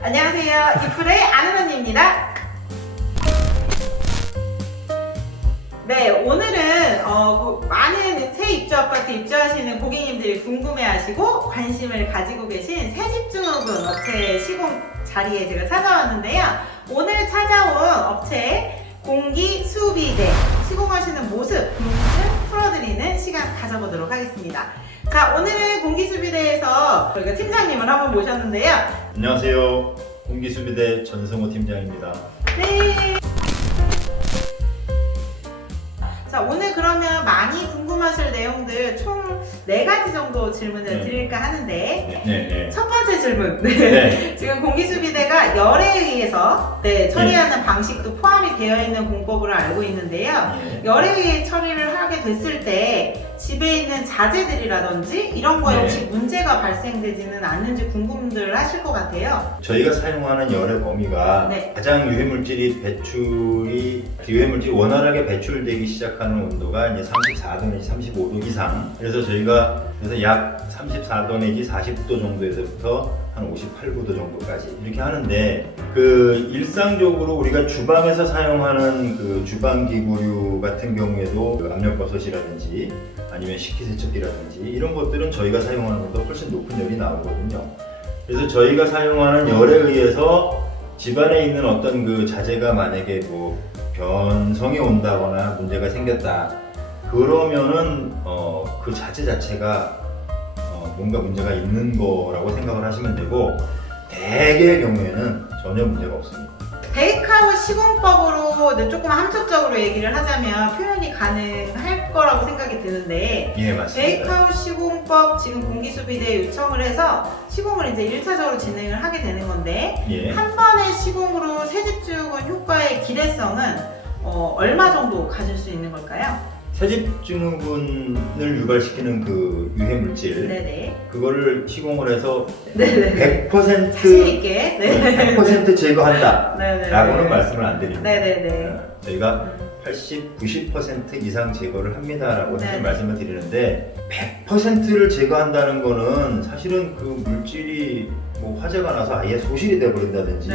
안녕하세요. 이플의 아는 언니입니다. 네, 오늘은 많은 새 입주 아파트 입주하시는 고객님들이 궁금해하시고 관심을 가지고 계신 새집중후군 업체 시공 자리에 제가 찾아왔는데요. 오늘 찾아온 업체 공기수비대 시공하시는 모습 궁금 풀어드리는 시간 가져보도록 하겠습니다. 자, 오늘은 공기수비대에서 저희가 팀장님을 한번 모셨는데요. 안녕하세요. 공기수비대 전성호 팀장입니다. 네. 자, 오늘 그러면 많이 궁금하실 내용들 총 4가지 정도 질문을 드릴까 하는데 네. 첫 번째 질문. 네. 지금 공기수비대가 열에 의해서 처리하는 방식도 포함이 되어 있는 공법으로 알고 있는데요. 열에 의해 처리를 하게 됐을 때 집에 있는 자재들이라든지 이런 거에 혹시 문제가 발생되지는 않는지 궁금들 하실 것 같아요. 저희가 사용하는 열의 범위가 가장 유해물질이 원활하게 배출되기 시작하는 온도가 이제 34도 내지 35도 이상. 그래서 저희가 약 34도 내지 40도 정도에서부터 한 58도 정도까지 이렇게 하는데, 그 일상적으로 우리가 주방에서 사용하는 그 주방기구류 같은 경우에도 그 압력버섯이라든지 아니면 식기세척기라든지 이런 것들은 저희가 사용하는 것보다 훨씬 높은 열이 나오거든요. 그래서 저희가 사용하는 열에 의해서 집안에 있는 어떤 그 자재가 만약에 뭐 변성이 온다거나 문제가 생겼다 그러면은 그 자재 자체가 뭔가 문제가 있는 거라고 생각을 하시면 되고, 대개의 경우에는 전혀 문제가 없습니다. 베이크아웃 시공법으로 조금 함축적으로 얘기를 하자면 표현이 가능할 거라고 생각이 드는데, 예, 맞습니다. 베이크아웃 시공법 지금 공기수비대에 요청을 해서 시공을 이제 1차적으로 진행을 하게 되는 건데, 한 번의 시공으로 새집중후군 효과의 기대성은 얼마 정도 가질 수 있는 걸까요? 새집중후군을 유발시키는 그 유해물질, 그거를 시공을 해서 100% 자신있게 100% 제거한다 라고는 말씀을 안 드립니다. 저희가 80, 90% 이상 제거를 합니다 라고 사실 말씀을 드리는데, 100%를 제거한다는 거는 사실은 그 물질이 뭐 화재가 나서 아예 소실이 되어버린다든지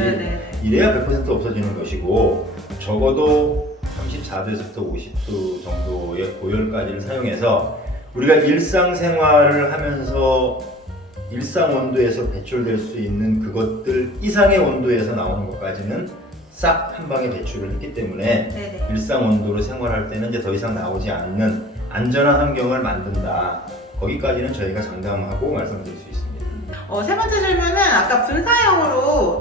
이래야 100% 없어지는 것이고, 적어도 34도에서부터 50도 정도의 고열까지를 사용해서 우리가 일상생활을 하면서 일상 온도에서 배출될 수 있는 그것들 이상의 온도에서 나오는 것까지는 싹 한 방에 배출을 했기 때문에 일상 온도로 생활할 때는 이제 더 이상 나오지 않는 안전한 환경을 만든다. 거기까지는 저희가 장담하고 말씀드릴 수 있습니다. 세 번째 질문은 아까 분사형으로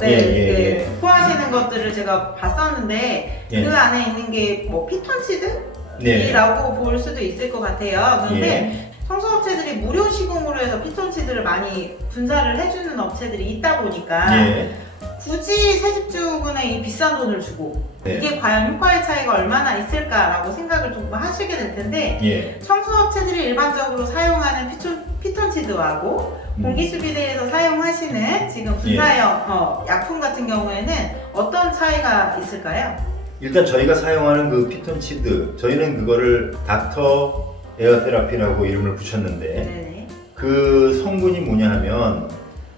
포하시는 것들을 제가 봤었는데 그 안에 있는 게 뭐 피톤치드라고 볼 수도 있을 것 같아요. 그런데 청소업체들이 무료 시공으로 해서 피톤치드를 많이 분사를 해주는 업체들이 있다 보니까 굳이 새집중후군에 이 비싼 돈을 주고 이게 과연 효과의 차이가 얼마나 있을까라고 생각을 좀 하시게 될 텐데, 청소업체들이 일반적으로 사용하는 피톤치드하고 공기수비대에서 사용하시는 지금 분사형 약품 같은 경우에는 어떤 차이가 있을까요? 일단 저희가 사용하는 그 피톤치드, 저희는 그거를 닥터 에어테라피라고 이름을 붙였는데, 그 성분이 뭐냐 하면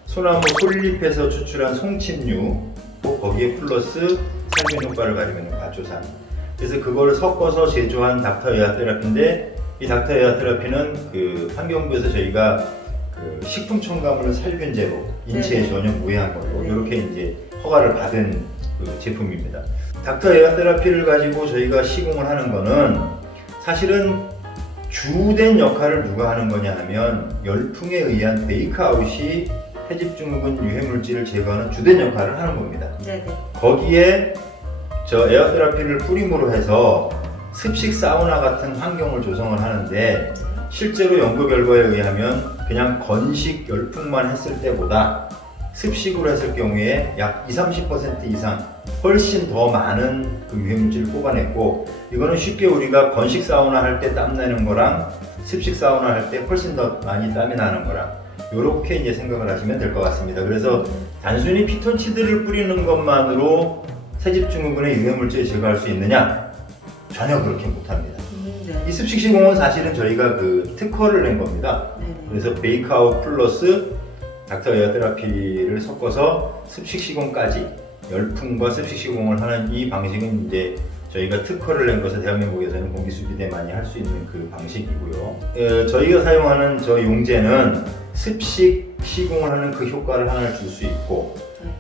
소나무 폴립에서 추출한 송침류, 거기에 플러스 살균 효과를 가지고 있는 과초산. 그래서 그거를 섞어서 제조한 닥터 에어테라피인데, 이 닥터 에어테라피는 그 환경부에서 저희가 그 식품 첨가물 살균제로 인체에 전혀 무해한 걸로 이렇게 이제 허가를 받은 그 제품입니다. 닥터 에어테라피를 가지고 저희가 시공을 하는 거는 사실은 주된 역할을 누가 하는 거냐 하면 열풍에 의한 베이크아웃이 새집중후군 유해물질을 제거하는 주된 역할을 하는 겁니다. 거기에 저 에어테라피를 뿌림으로 해서 습식 사우나 같은 환경을 조성을 하는데, 실제로 연구 결과에 의하면 그냥 건식 열풍만 했을 때보다 습식으로 했을 경우에 약 20-30% 이상 훨씬 더 많은 그 유해물질을 뽑아냈고, 이거는 쉽게 우리가 건식 사우나 할 때 땀 나는 거랑 습식 사우나 할 때 훨씬 더 많이 땀이 나는 거랑 이렇게 이제 생각을 하시면 될 것 같습니다. 그래서 단순히 피톤치드를 뿌리는 것만으로 새집중후군의 유해물질을 제거할 수 있느냐? 전혀 그렇게 못합니다. 이 습식 시공은 사실은 저희가 그 특허를 낸 겁니다. 그래서 베이크아웃 플러스 닥터 에어 테라피를 섞어서 습식 시공까지 열풍과 습식 시공을 하는 이 방식은 이제 저희가 특허를 낸 것에 대한민국에서는 공기수비대 많이 할 수 있는 그 방식이고요. 저희가 사용하는 저 용제는 습식 시공을 하는 그 효과를 하나 줄 수 있고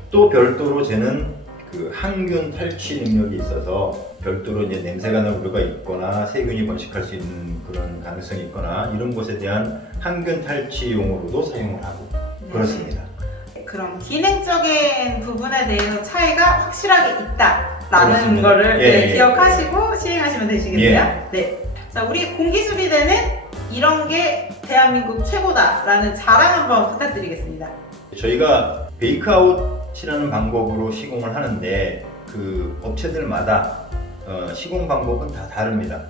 또 별도로 쟤는 그 항균 탈취 능력이 있어서 별도로 이제 냄새가 나는 우려가 있거나 세균이 번식할 수 있는 그런 가능성이 있거나 이런 것에 대한 항균 탈취용으로도 사용을 하고 그렇습니다. 그럼 기능적인 부분에 대해서 차이가 확실하게 있다라는 그렇습니다. 거를 기억하시고 시행하시면 되시겠네요. 네. 자, 우리 공기수비대는 이런 게 대한민국 최고다라는 자랑 한번 부탁드리겠습니다. 저희가 베이크아웃이라는 방법으로 시공을 하는데 그 업체들마다 시공 방법은 다 다릅니다.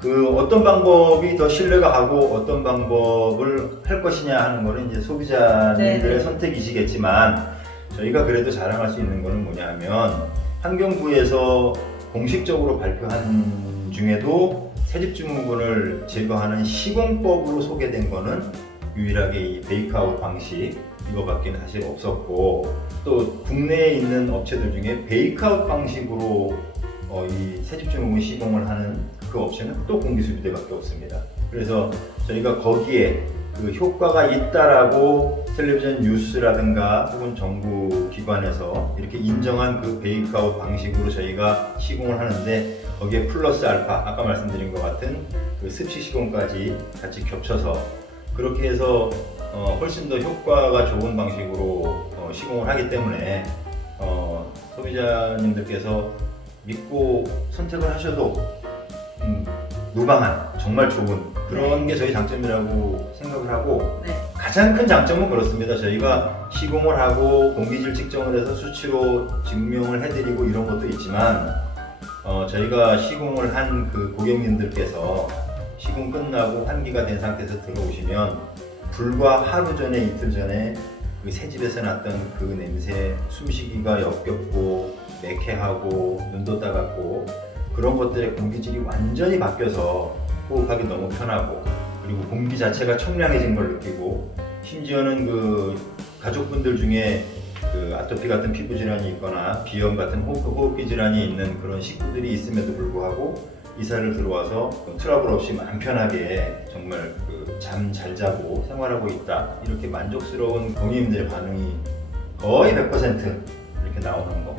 그 어떤 방법이 더 신뢰가 가고 어떤 방법을 할 것이냐 하는 거는 이제 소비자님들의 선택이시겠지만 저희가 그래도 자랑할 수 있는 거는 뭐냐 하면 환경부에서 공식적으로 발표한 중에도 새집증후군을 제거하는 시공법으로 소개된 거는 유일하게 이 베이크아웃 방식 이거밖에 사실 없었고 또 국내에 있는 업체들 중에 베이크아웃 방식으로 이 새집증후군 시공을 하는 그 업체는 또 공기수비대밖에 없습니다. 그래서 저희가 거기에 그 효과가 있다라고 텔레비전 뉴스라든가 혹은 정부 기관에서 이렇게 인정한 그 베이크아웃 방식으로 저희가 시공을 하는데 거기에 플러스 알파 아까 말씀드린 것 같은 그 습식 시공까지 같이 겹쳐서 그렇게 해서 훨씬 더 효과가 좋은 방식으로 시공을 하기 때문에 소비자님들께서 믿고 선택을 하셔도 무방한 정말 좋은 그런 게 저희 장점이라고 생각을 하고 가장 큰 장점은 그렇습니다. 저희가 시공을 하고 공기질 측정을 해서 수치로 증명을 해드리고 이런 것도 있지만 저희가 시공을 한 그 고객님들께서 시공 끝나고 환기가 된 상태에서 들어오시면 불과 하루 전에 이틀 전에 그 새집에서 났던 그 냄새 숨쉬기가 역겹고 매캐하고 눈도 따갑고 그런 것들의 공기질이 완전히 바뀌어서 호흡하기 너무 편하고 그리고 공기 자체가 청량해진 걸 느끼고 심지어는 그 가족분들 중에 그 아토피 같은 피부 질환이 있거나 비염 같은 호흡기 질환이 있는 그런 식구들이 있음에도 불구하고 이사를 들어와서 트러블 없이 마음 편하게 정말 그 잠 잘 자고 생활하고 있다 이렇게 만족스러운 고객님들의 반응이 거의 100% 이렇게 나오는 거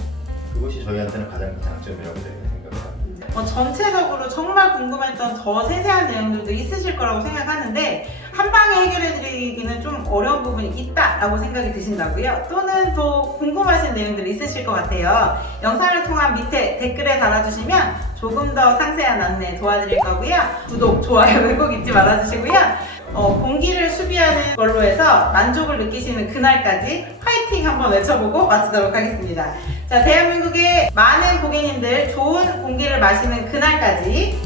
그것이 저희한테는 가장 큰 장점이라고 생각합니다. 전체적으로 정말 궁금했던 더 세세한 내용들도 있으실 거라고 생각하는데 한 방에 해결해드리기는 좀 어려운 부분이 있다라고 생각이 드신다고요? 또는 더 궁금하신 내용들이 있으실 것 같아요. 영상을 통한 밑에 댓글에 달아주시면 조금 더 상세한 안내 도와드릴 거고요. 구독, 좋아요는 꼭 잊지 말아주시고요. 공기를 수비하는 걸로 해서 만족을 느끼시는 그날까지 화이팅 한번 외쳐보고 마치도록 하겠습니다. 자, 대한민국의 많은 고객님들 좋은 공기를 마시는 그날까지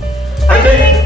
화이팅!